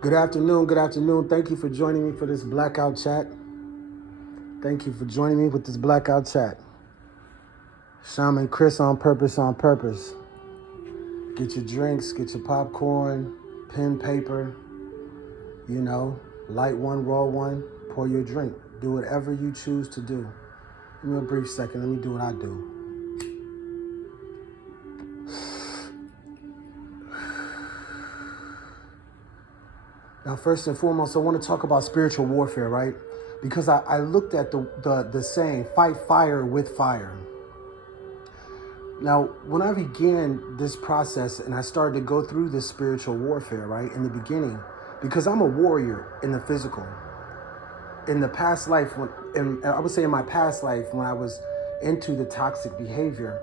Good afternoon. Good afternoon. Thank you for joining me for this blackout chat. Thank you for joining me with this blackout chat. Shamankris on purpose, on purpose. Get your drinks, get your popcorn, pen, paper, light one, roll one, pour your drink. Do whatever you choose to do. Give me a brief second. Let me do what I do. Now, first and foremost, I want to talk about spiritual warfare, right? Because I looked at the saying, fight fire with fire. Now, when I began this process and I started to go through this spiritual warfare, right, in the beginning, because I'm a warrior in the physical. In the past life, I would say in my past life, when I was into the toxic behavior,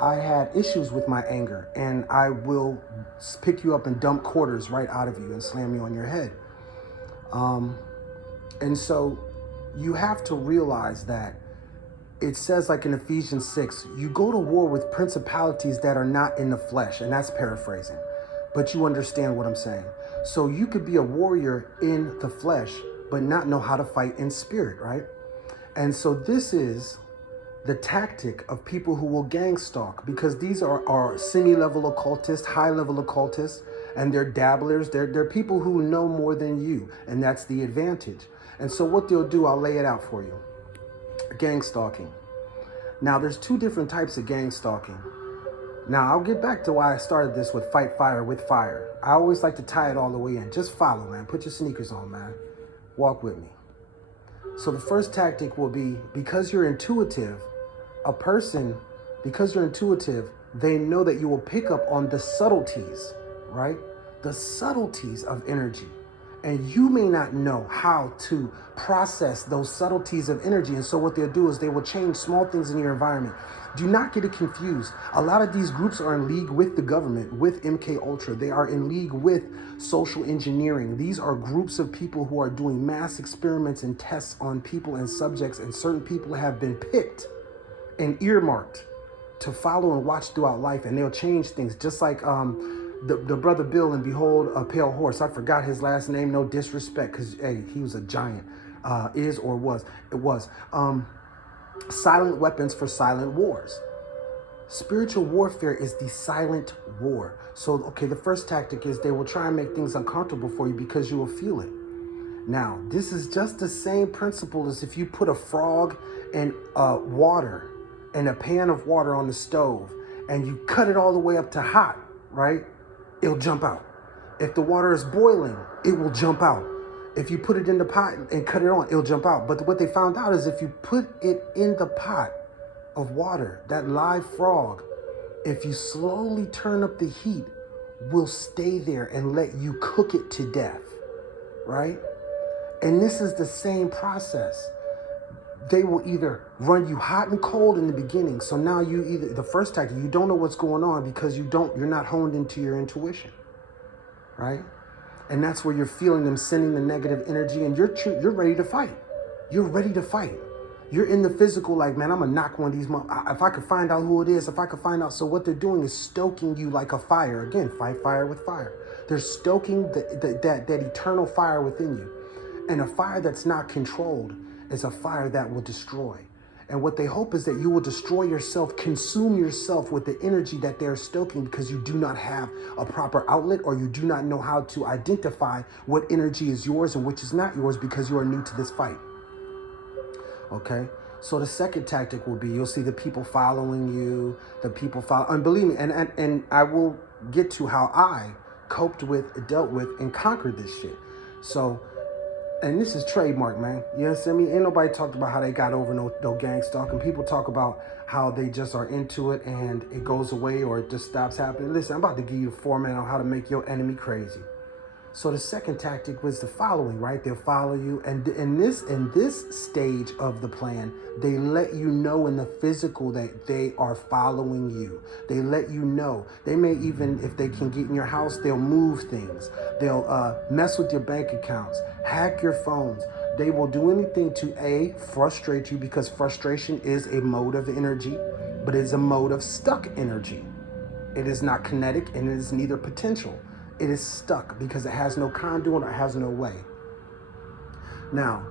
I had issues with my anger, and I will pick you up and dump quarters right out of you and slam you on your head. And so you have to realize that it says, like in Ephesians 6, you go to war with principalities that are not in the flesh, and that's paraphrasing, but you understand what I'm saying. So you could be a warrior in the flesh, but not know how to fight in spirit, right? And so this is the tactic of people who will gang stalk, because these are semi-level occultists, high-level occultists, and they're dabblers. They're people who know more than you, and that's the advantage. And so what they'll do, I'll lay it out for you. Gang stalking. Now, there's two different types of gang stalking. Now, I'll get back to why I started this with fight fire with fire. I always like to tie it all the way in. Just follow, man. Put your sneakers on, man. Walk with me. So the first tactic will be, because you're intuitive, because you're intuitive, they know that you will pick up on the subtleties, right? The subtleties of energy. And you may not know how to process those subtleties of energy. And so what they'll do is they will change small things in your environment. Do not get it confused. A lot of these groups are in league with the government, with MK Ultra. They are in league with social engineering. These are groups of people who are doing mass experiments and tests on people and subjects. And certain people have been picked and earmarked to follow and watch throughout life. And they'll change things, just like the brother Bill in Behold a Pale Horse. I forgot his last name, no disrespect, because hey, he was a giant. Is or was. It was. Silent weapons for silent wars. Spiritual warfare is the silent war. So, okay, the first tactic is they will try and make things uncomfortable for you because you will feel it. Now, this is just the same principle as if you put a frog and water and a pan of water on the stove and you cut it all the way up to hot, right? It'll jump out. If the water is boiling, it will jump out. If you put it in the pot and cut it on, it'll jump out. But what they found out is if you put it in the pot of water, that live frog, if you slowly turn up the heat, will stay there and let you cook it to death, right? And this is the same process. They will either run you hot and cold in the beginning. So now the first tactic, you don't know what's going on because you're not honed into your intuition, right? And that's where you're feeling them sending the negative energy, and you're ready to fight. You're ready to fight. You're in the physical, like, man, I'm gonna knock one of these. If I could find out who it is, if I could find out. So what they're doing is stoking you like a fire. Again, fight fire with fire. They're stoking that eternal fire within you. And a fire that's not controlled is a fire that will destroy. And what they hope is that you will destroy yourself, consume yourself with the energy that they're stoking, because you do not have a proper outlet, or you do not know how to identify what energy is yours and which is not yours, because you are new to this fight. Okay? So the second tactic will be, you'll see the people following you, and believe me, and I will get to how I coped with, dealt with, and conquered this shit. So, and this is trademark, man. You understand me? Ain't nobody talked about how they got over no gang stalking. People talk about how they just are into it and it goes away or it just stops happening. Listen, I'm about to give you the format on how to make your enemy crazy. So the second tactic was the following, right? They'll follow you. And in this stage of the plan, they let you know in the physical that they are following you. They let you know. They may even, if they can get in your house, they'll move things. They'll mess with your bank accounts, hack your phones. They will do anything to frustrate you, because frustration is a mode of energy, but it's a mode of stuck energy. It is not kinetic and it is neither potential. It is stuck because it has no conduit or it has no way. Now,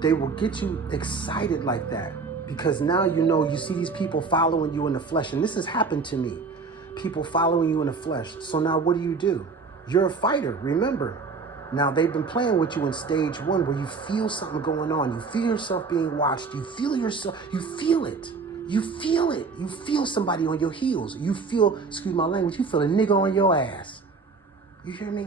they will get you excited like that because now you see these people following you in the flesh. And this has happened to me. People following you in the flesh. So now what do? You're a fighter, remember. Now they've been playing with you in stage 1 where you feel something going on. You feel yourself being watched. You feel yourself, you feel it. You feel it. You feel somebody on your heels. You feel, excuse my language, you feel a nigga on your ass. You hear me?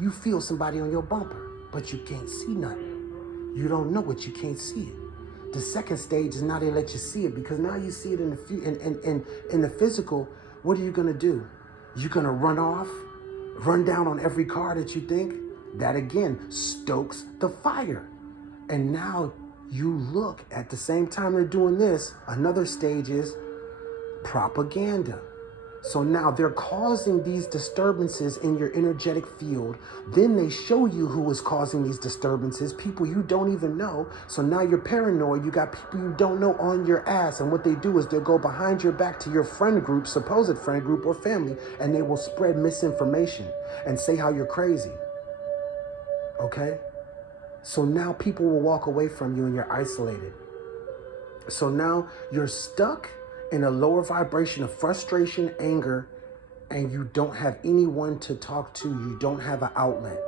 You feel somebody on your bumper, but you can't see nothing. You don't know it, you can't see it. The second stage is now they let you see it because now you see it in the physical. What are you gonna do? You're gonna run off, run down on every car that you think? That again stokes the fire. And now you look at the same time they're doing this, another stage is propaganda. So now they're causing these disturbances in your energetic field. Then they show you who is causing these disturbances, people you don't even know. So now you're paranoid. You got people you don't know on your ass. And what they do is they'll go behind your back to your friend group, supposed friend group or family, and they will spread misinformation and say how you're crazy. Okay? So now people will walk away from you and you're isolated. So now you're stuck in a lower vibration of frustration, anger, and you don't have anyone to talk to. You don't have an outlet.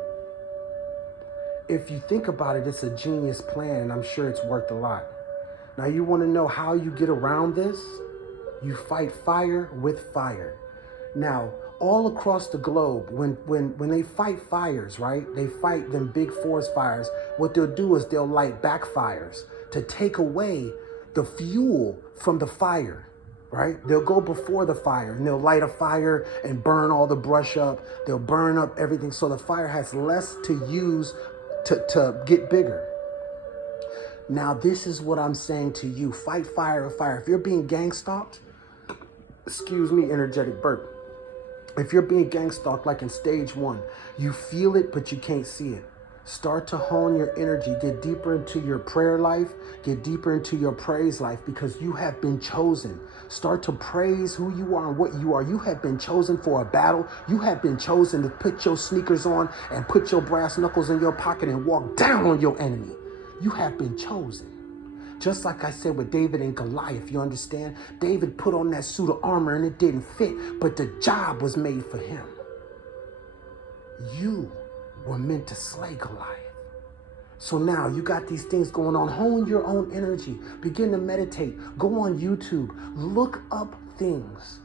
If you think about it, it's a genius plan, and I'm sure it's worked a lot. Now, you want to know how you get around this? You fight fire with fire. Now, all across the globe, when they fight fires, right? They fight them big forest fires. What they'll do is they'll light backfires to take away the fuel from the fire. Right? They'll go before the fire and they'll light a fire and burn all the brush up. They'll burn up everything so the fire has less to use to get bigger. Now, this is what I'm saying to you. Fight fire with fire. If you're being gang stalked, excuse me, energetic burp. If you're being gang stalked like in stage 1, you feel it, but you can't see it. Start to hone your energy, get deeper into your prayer life, get deeper into your praise life because you have been chosen. Start to praise who you are and what you are. You have been chosen for a battle. You have been chosen to put your sneakers on and put your brass knuckles in your pocket and walk down on your enemy. You have been chosen. Just like I said with David and Goliath, you understand? David put on that suit of armor and it didn't fit, but the job was made for him. You were meant to slay Goliath. So now you got these things going on. Hone your own energy. Begin to meditate. Go on YouTube. Look up things.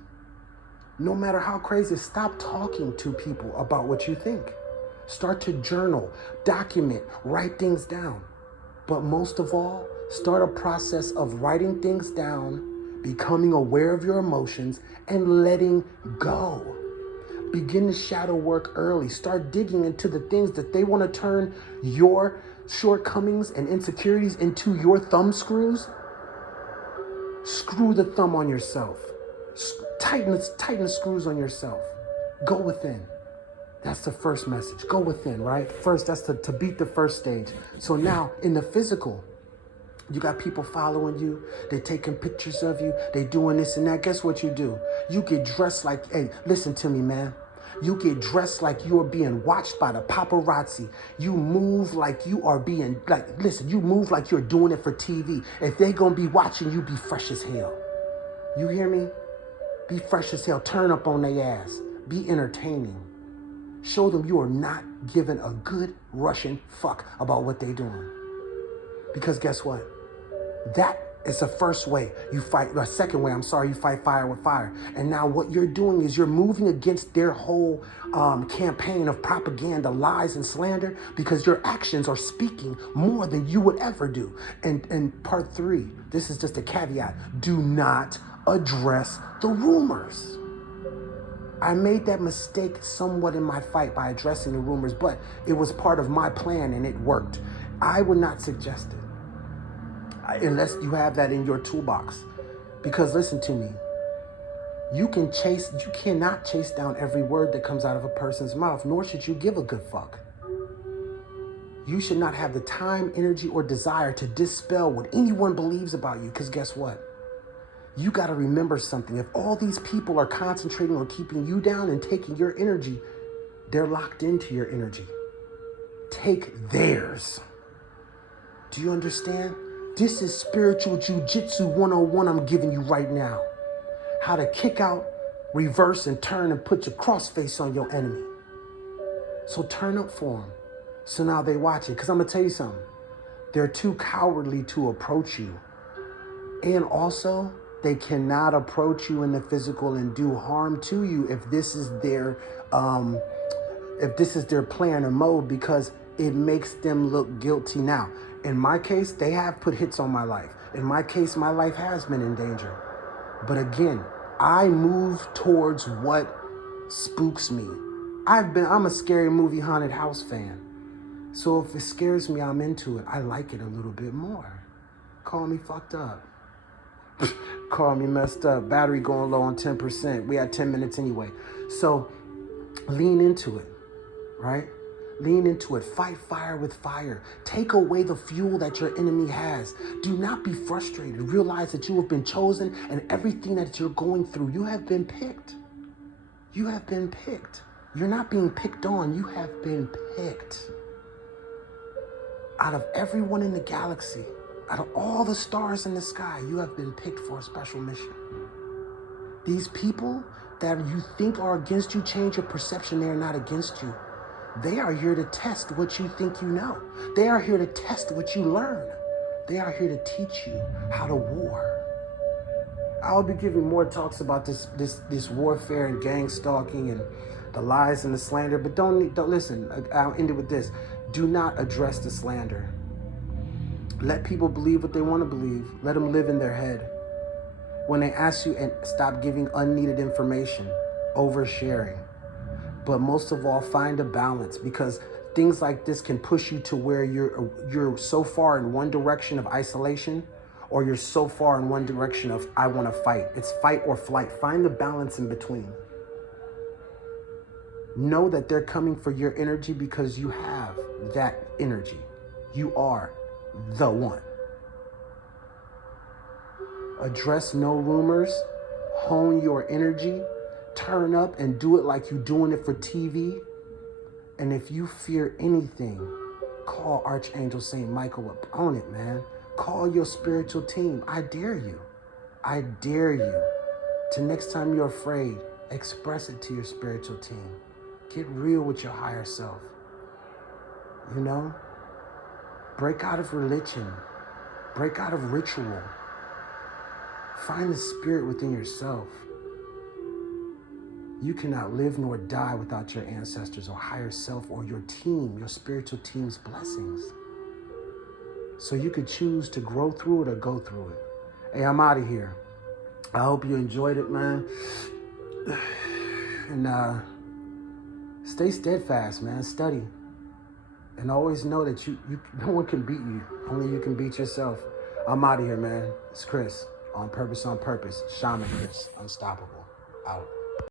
No matter how crazy, stop talking to people about what you think. Start to journal, document, write things down. But most of all, start a process of writing things down, becoming aware of your emotions, and letting go. Begin the shadow work early. Start digging into the things that they want to turn your shortcomings and insecurities into your thumb screws. Screw the thumb on yourself. Tighten the screws on yourself. Go within. That's the first message. Go within, right? First, that's to beat the first stage. So now in the physical, you got people following you. They're taking pictures of you. They're doing this and that. Guess what you do? You get dressed like, hey, listen to me, man. You get dressed like you're being watched by the paparazzi. You move like you are being, you move like you're doing it for TV. If they gonna be watching you, be fresh as hell. You hear me? Be fresh as hell. Turn up on their ass. Be entertaining. Show them you are not giving a good Russian fuck about what they're doing. Because guess what? That is the first way you fight, the second way, you fight fire with fire. And now what you're doing is you're moving against their whole campaign of propaganda, lies, and slander because your actions are speaking more than you would ever do. And part 3, this is just a caveat. Do not address the rumors. I made that mistake somewhat in my fight by addressing the rumors, but it was part of my plan and it worked. I would not suggest it unless you have that in your toolbox. Because listen to me, you cannot chase down every word that comes out of a person's mouth, nor should you give a good fuck. You should not have the time, energy, or desire to dispel what anyone believes about you, because guess what? You got to remember something. If all these people are concentrating on keeping you down and taking your energy, They're locked into your energy. Take theirs. Do you understand? This is spiritual jujitsu 101 I'm giving you right now. How to kick out, reverse, and turn and put your cross face on your enemy. So turn up for them. So now they watch it. Because I'm going to tell you something. They're too cowardly to approach you. And also, they cannot approach you in the physical and do harm to you if this is their plan or mode, because it makes them look guilty. Now, in my case, they have put hits on my life. In my case, my life has been in danger. But again, I move towards what spooks me. I'm a scary movie haunted house fan. So if it scares me, I'm into it. I like it a little bit more. Call me fucked up. Call me messed up. Battery going low on 10%. We had 10 minutes anyway. So lean into it, right? Lean into it. Fight fire with fire. Take away the fuel that your enemy has. Do not be frustrated. Realize that you have been chosen, and everything that you're going through, you have been picked. You have been picked. You're not being picked on. You have been picked. Out of everyone in the galaxy, out of all the stars in the sky, you have been picked for a special mission. These people that you think are against you, change your perception. They are not against you. They are here to test what you think you know. They are here to test what you learn. They are here to teach you how to war. I'll be giving more talks about this warfare and gang stalking and the lies and the slander, but don't listen. I'll end it with this. Do not address the slander. Let people believe what they want to believe. Let them live in their head. When they ask you, and stop giving unneeded information, oversharing. But most of all, find a balance, because things like this can push you to where you're so far in one direction of isolation, or you're so far in one direction of I want to fight. It's fight or flight. Find the balance in between. Know that they're coming for your energy because you have that energy. You are the one. Address no rumors. Hone your energy. Turn up and do it like you're doing it for TV. And if you fear anything, call Archangel St. Michael up on it, man. Call your spiritual team. I dare you. I dare you to, next time you're afraid, express it to your spiritual team. Get real with your higher self. You know? Break out of religion. Break out of ritual. Find the spirit within yourself. You cannot live nor die without your ancestors or higher self or your team, your spiritual team's blessings. So you could choose to grow through it or go through it. Hey, I'm out of here. I hope you enjoyed it, man. And stay steadfast, man. Study. And always know that no one can beat you. Only you can beat yourself. I'm out of here, man. It's Chris. On purpose, on purpose. Shaman Chris. Unstoppable. Out.